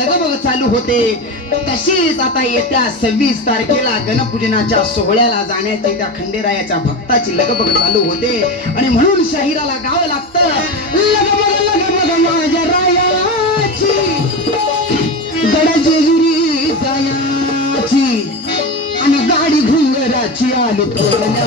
लगबग चालू होते. तशीच आता येत्या सव्वीस तारखेला गणपूजनाच्या सोहळ्याला जाण्याची त्या खंडेरायाच्या भक्ताची लगबग चालू होते. आणि म्हणून शाहिराला गावं लागतं. लगबग लगबग माझ्या रायाची. गडजेजुरी जायाची आणि गाडी घुंगराची आली तोरण्या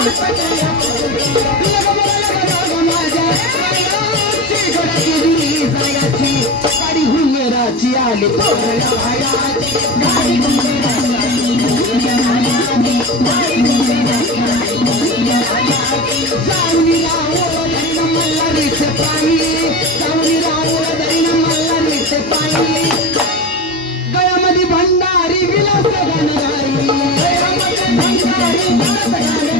करून तयारी बाई बांधलं गळ्यामध्ये भंडारी विलास गाणगाई भंडारी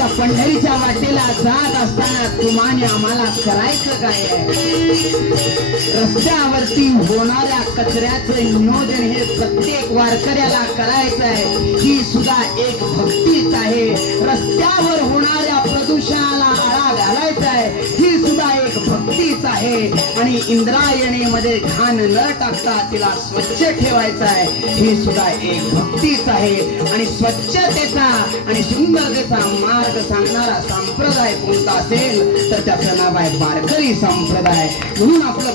त्या पंढरीच्या वाटेला जात असताना तुम्हाने आम्हाला करायचं काय? रस्त्यावरती होणाऱ्या कचऱ्याचं नियोजन हे प्रत्येक वारकऱ्याला करायचं आहे. ही सुद्धा एक भक्तीच आहे. रस्त्यावर होणाऱ्या प्रदूषणाला आणि इंद्रायणीमध्ये घाण न टाकता तिला स्वच्छ ठेवायचं आहे. ही सुद्धा एक भक्तीच आहे. आणि स्वच्छतेचा आणि सुंदरतेचा मार्ग सांगणारा संप्रदाय कोणता असेल तर त्याचं नाव आहे वारकरी संप्रदाय. म्हणून आपलं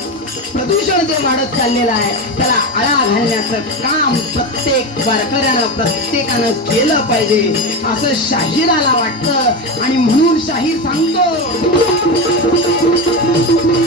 प्रदूषण जे वाढत चाललेलं आहे त्याला आळा घालण्याचं काम प्रत्येक वारकऱ्यानं प्रत्येकानं केलं पाहिजे. असं शाहिराला वाटतं. आणि म्हणून शाहीर सांगतो.